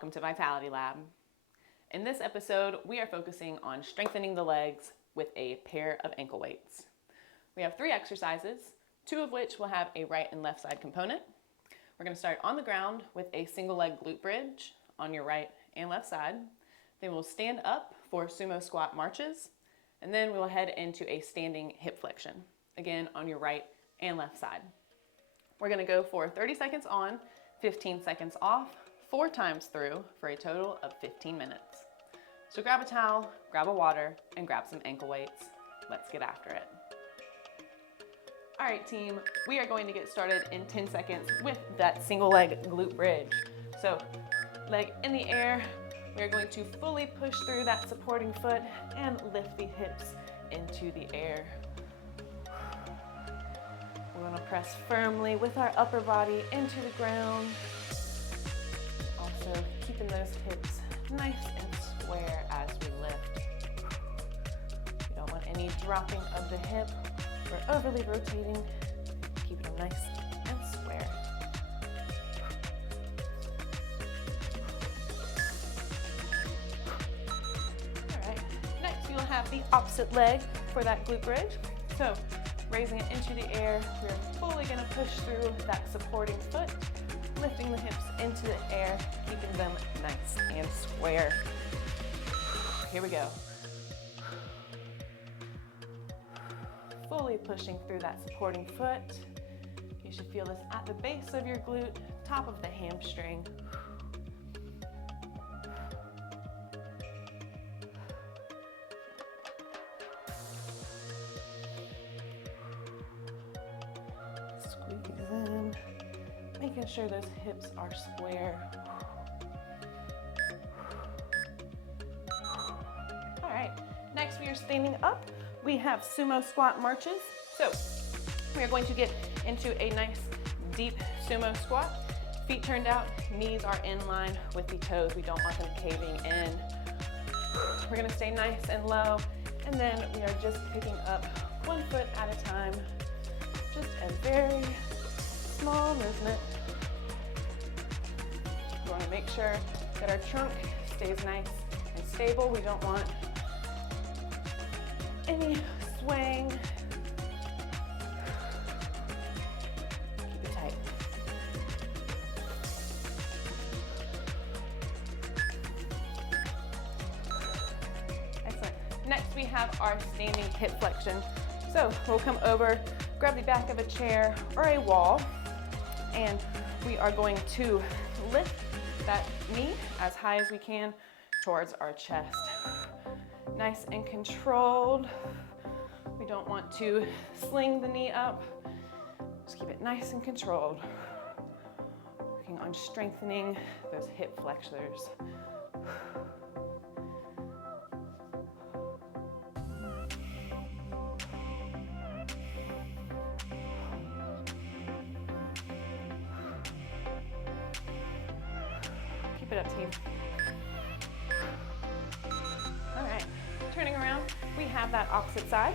welcome to Vitality Lab. In this episode, we are focusing on strengthening the legs with a pair of ankle weights. We have 3 exercises, 2 of which will have a right and left side component. We're going to start on the ground with a single leg glute bridge on your right and left side. Then we'll stand up for sumo squat marches, and then we'll head into a standing hip flexion, again on your right and left side. We're going to go for 30 seconds on, 15 seconds off, 4 times through for a total of 15 minutes. So grab a towel, grab a water, and grab some ankle weights. Let's get after it. All right, team, we are going to get started in 10 seconds with that single leg glute bridge. So leg in the air, we are going to fully push through that supporting foot and lift the hips into the air. We're going to press firmly with our upper body into the ground. Also keeping those hips nice and square as we lift. You don't want any dropping of the hip or overly rotating. Keep them nice and square. All right, next you'll have the opposite leg for that glute bridge. So raising it into the air, we're fully going to push through that supporting foot, lifting the hips into the air, keeping them nice and square. Here we go. Fully pushing through that supporting foot. You should feel this at the base of your glute, top of the hamstring. Squeeze in, making sure those hips are square. All right, next we are standing up. We have sumo squat marches. So we are going to get into a nice deep sumo squat. Feet turned out, knees are in line with the toes. We don't want them caving in. We're gonna stay nice and low, and then we are just picking up 1 foot at a time. Just a very small movement. We want to make sure that our trunk stays nice and stable. We don't want any swaying. Keep it tight. Excellent. Next we have our standing hip flexion. So we'll come over, grab the back of a chair or a wall, and we are going to lift that knee as high as we can towards our chest. Nice and controlled. We don't want to sling the knee up. Just keep it nice and controlled. Working on strengthening those hip flexors. Keep it up, team. All right, turning around, we have that opposite side.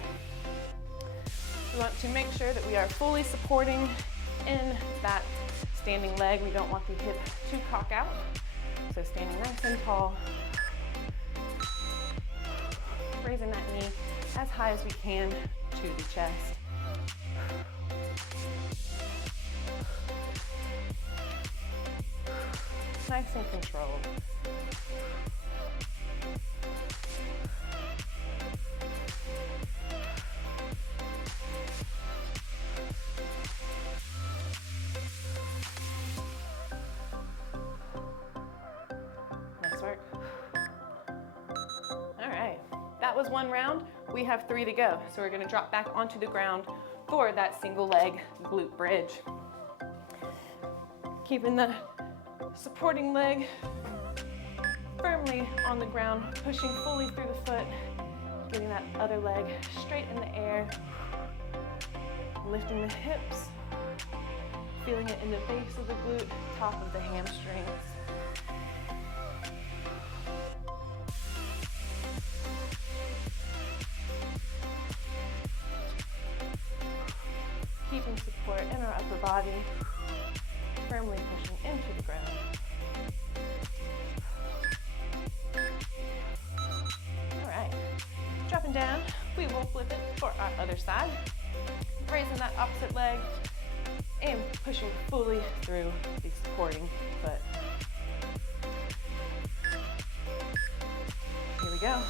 We want to make sure that we are fully supporting in that standing leg. We don't want the hip to cock out. So standing nice and tall, raising that knee as high as we can to the chest. Nice and controlled. Nice work. All right, that was 1 round. We have 3 to go. So we're gonna drop back onto the ground for that single leg glute bridge. Keeping the supporting leg firmly on the ground, pushing fully through the foot, getting that other leg straight in the air, lifting the hips, feeling it in the base of the glute, top of the hamstrings. Keeping support in our upper body, firmly pushing into the ground. and down. We will flip it for our other side. Raising that opposite leg and pushing fully through the supporting foot. Here we go.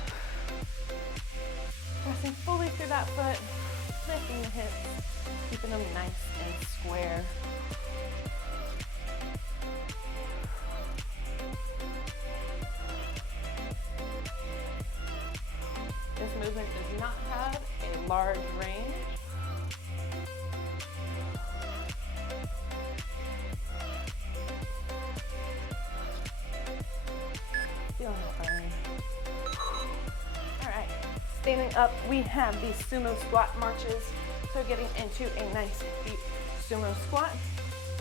Pressing fully through that foot, lifting the hips, keeping them nice and square. This movement does not have a large range. Feeling that burn. All right, standing up, we have these sumo squat marches. So getting into a nice deep sumo squat,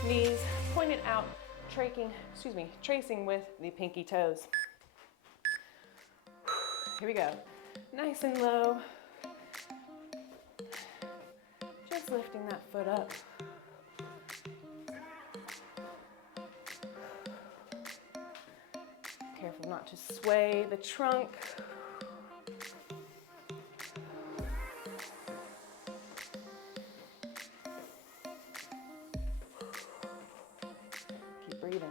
knees pointed out, tracing with the pinky toes. Here we go. Nice and low. Just lifting that foot up. Careful not to sway the trunk. Keep breathing.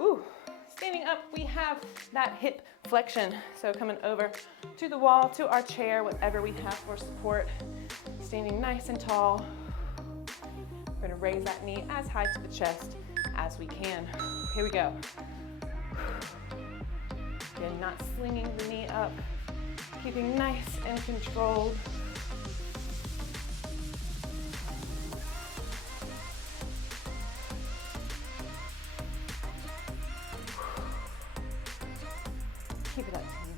Ooh. Standing up, we have that hip flexion. So coming over to the wall, to our chair, whatever we have for support. Standing nice and tall. We're gonna raise that knee as high to the chest as we can. Here we go. Again, not slinging the knee up, keeping nice and controlled. Keep it up, team.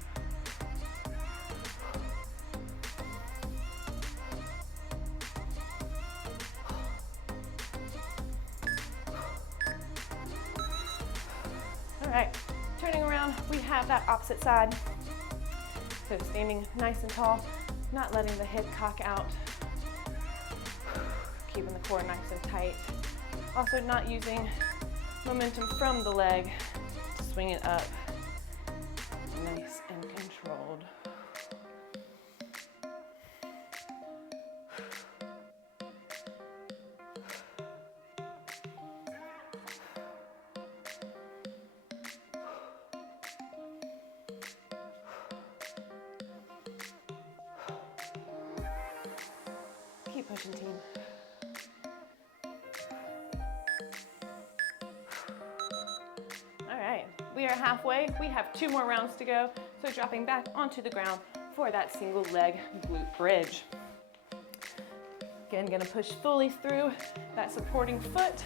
All right, turning around, we have that opposite side. So standing nice and tall, not letting the hip cock out. Keeping the core nice and tight. Also not using momentum from the leg to swing it up. Nice and controlled. Keep pushing, team. All right, we are halfway. We have 2 more rounds to go. So dropping back onto the ground for that single leg glute bridge. Again, gonna push fully through that supporting foot,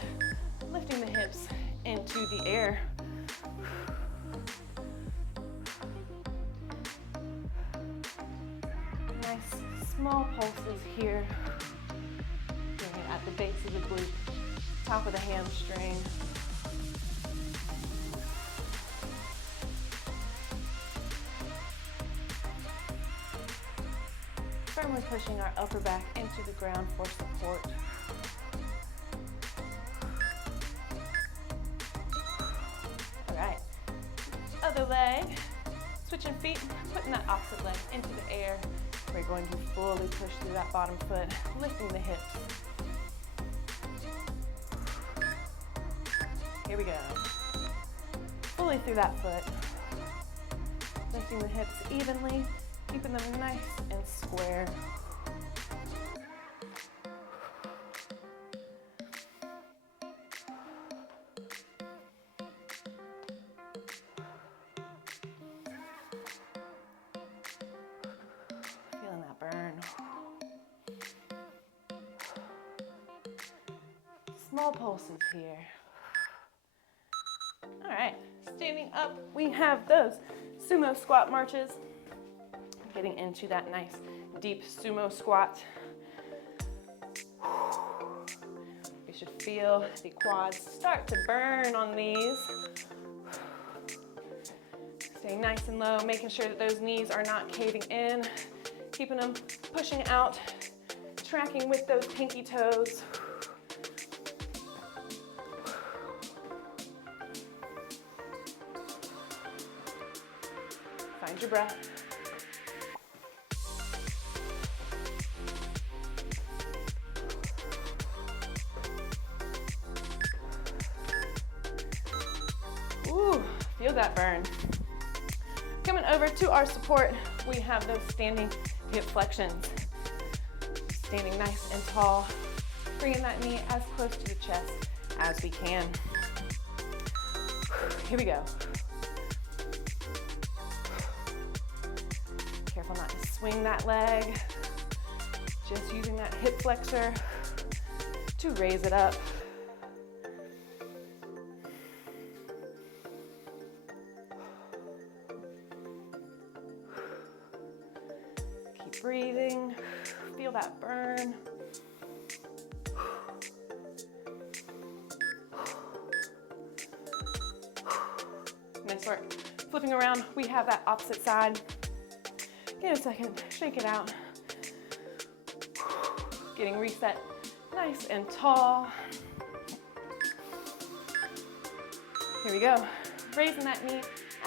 lifting the hips into the air. Nice small pulses here. Doing it at the base of the glute, top of the hamstring. Firmly pushing our upper back into the ground for support. All right, other leg, switching feet, putting that opposite leg into the air. We're going to fully push through that bottom foot, lifting the hips. Here we go. Fully through that foot, lifting the hips evenly, keeping them nice and square. Feeling that burn. Small pulses here. All right, standing up, we have those sumo squat marches. Getting into that nice deep sumo squat. You should feel the quads start to burn on these. Staying nice and low, making sure that those knees are not caving in, keeping them pushing out, tracking with those pinky toes. your breath. Ooh, feel that burn. Coming over to our support, we have those standing hip flexions. Standing nice and tall, bringing that knee as close to the chest as we can. Here we go. Careful not to swing that leg. Just using that hip flexor to raise it up. Keep breathing. Feel that burn. Nice work. Flipping around, we have that opposite side. Give it a second, shake it out. Getting reset nice and tall. Here we go. Raising that knee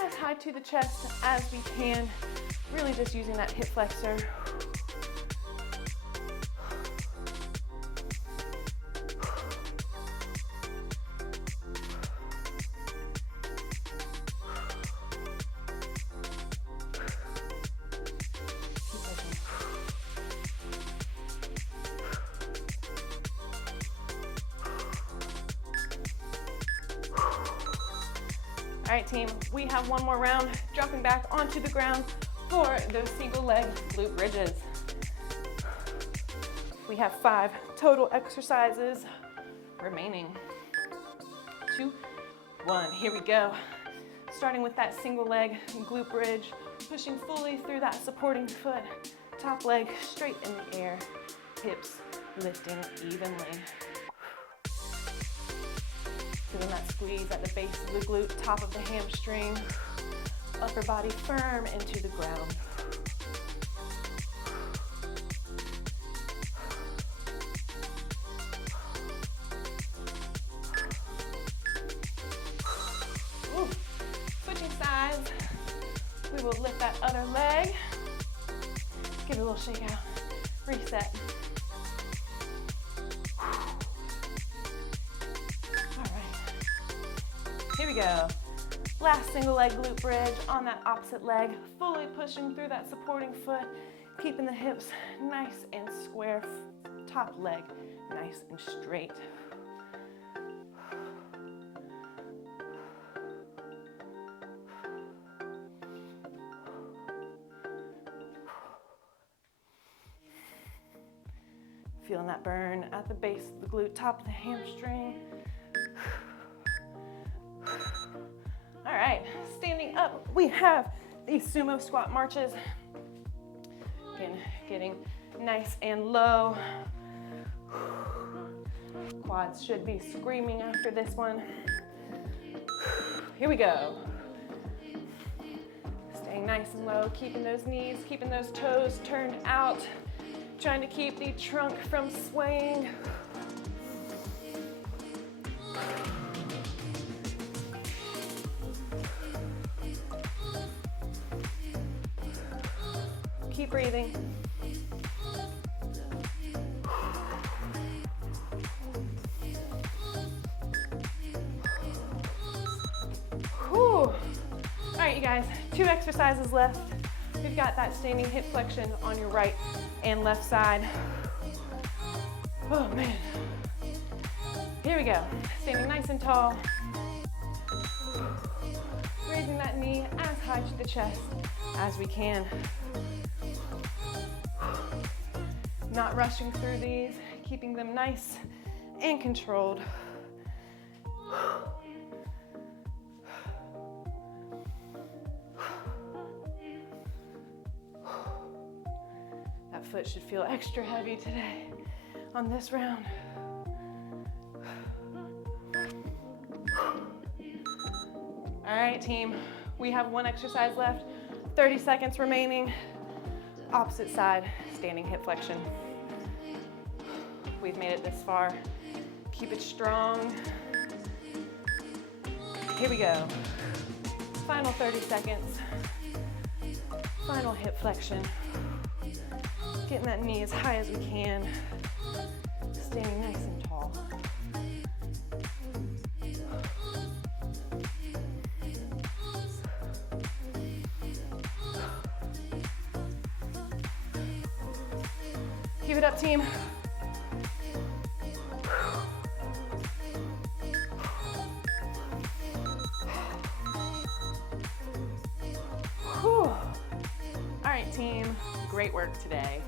as high to the chest as we can. Really just using that hip flexor. All right, team, we have one more round, dropping back onto the ground for those single leg glute bridges. We have 5 total exercises remaining. 2, 1, here we go. Starting with that single leg glute bridge, pushing fully through that supporting foot, top leg straight in the air, hips lifting evenly. Feeling that squeeze at the base of the glute, top of the hamstring, upper body firm into the ground. Ooh. Switching sides, we will lift that other leg, give it a little shake out, reset. Here we go. Last single leg glute bridge on that opposite leg, fully pushing through that supporting foot, keeping the hips nice and square, top leg nice and straight. Feeling that burn at the base of the glute, top of the hamstring. All right, standing up, we have these sumo squat marches. Again, getting nice and low. Quads should be screaming after this one. Here we go. Staying nice and low, keeping those knees, keeping those toes turned out, trying to keep the trunk from swaying. Keep breathing. Whew. All right, you guys, 2 exercises left. We've got that standing hip flexion on your right and left side. Oh man. Here we go. Standing nice and tall. Raising that knee as high to the chest as we can. Not rushing through these, keeping them nice and controlled. That foot should feel extra heavy today on this round. All right, team, we have 1 exercise left, 30 seconds remaining. Opposite side, standing hip flexion. We've made it this far. Keep it strong. Here we go. Final 30 seconds. Final hip flexion. Getting that knee as high as we can. Staying nice and tall. Keep it up, team. All right, team, great work today.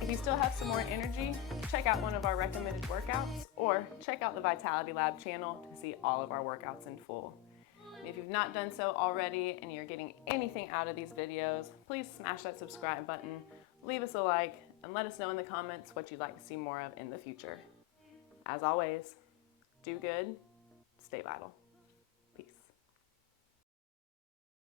If you still have some more energy, check out one of our recommended workouts or check out the Vitality Lab channel to see all of our workouts in full. If you've not done so already and you're getting anything out of these videos, please smash that subscribe button, leave us a like, and let us know in the comments what you'd like to see more of in the future. As always, do good, stay vital.